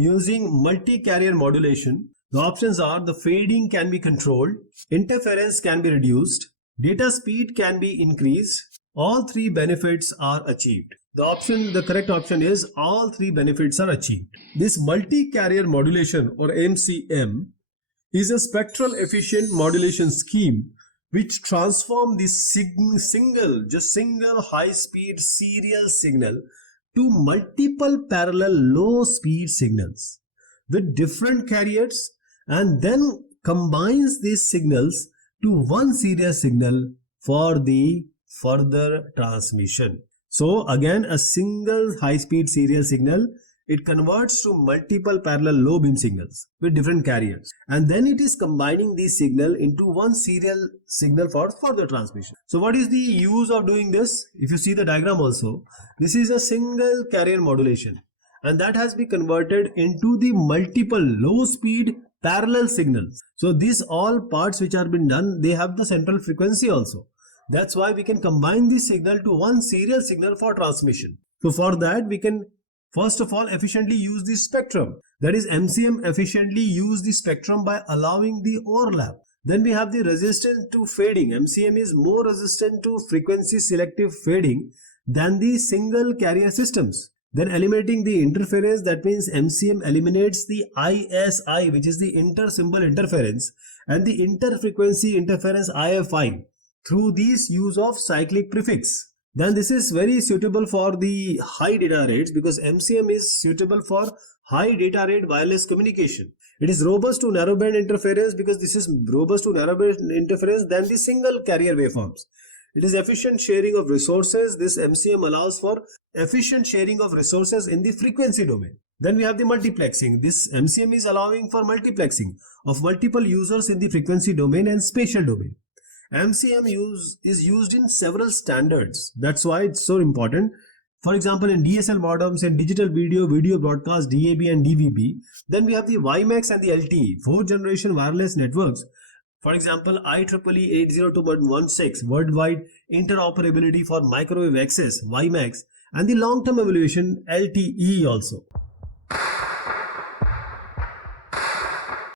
using multi-carrier modulation. The options are the fading can be controlled, interference can be reduced, data speed can be increased. All three benefits are achieved. The correct option is all three benefits are achieved. This multi-carrier modulation or MCM is a spectral efficient modulation scheme which transforms this single high-speed serial signal to multiple parallel low-speed signals with different carriers and then combines these signals to one serial signal for the further transmission. So again, a single high-speed serial signal, it converts to multiple parallel low beam signals with different carriers, and then it is combining these signal into one serial signal for further transmission. So what is the use of doing this? If you see the diagram also, this is a single carrier modulation, and that has been converted into the multiple low speed parallel signals. So these all parts which are been done, they have the central frequency also. That's why we can combine this signal to one serial signal for transmission. So for that, we can first of all efficiently use the spectrum. That is, MCM efficiently use the spectrum by allowing the overlap. Then we have the resistance to fading. MCM is more resistant to frequency selective fading than the single carrier systems. Then eliminating the interference, that means MCM eliminates the ISI, which is the inter-symbol interference, and the interfrequency interference IFI through this use of cyclic prefix. Then this is very suitable for the high data rates because MCM is suitable for high data rate wireless communication. It is robust to narrowband interference because this is robust to narrowband interference than the single carrier waveforms. It is efficient sharing of resources. This MCM allows for efficient sharing of resources in the frequency domain. Then we have the multiplexing. This MCM is allowing for multiplexing of multiple users in the frequency domain and spatial domain. MCM is used in several standards. That's why it's so important. For example, in DSL modems and digital video broadcast, DAB and DVB. Then we have the WiMAX and the LTE, 4th generation wireless networks. For example, IEEE 802.16 worldwide interoperability for microwave access, WiMAX, and the long-term evaluation LTE also.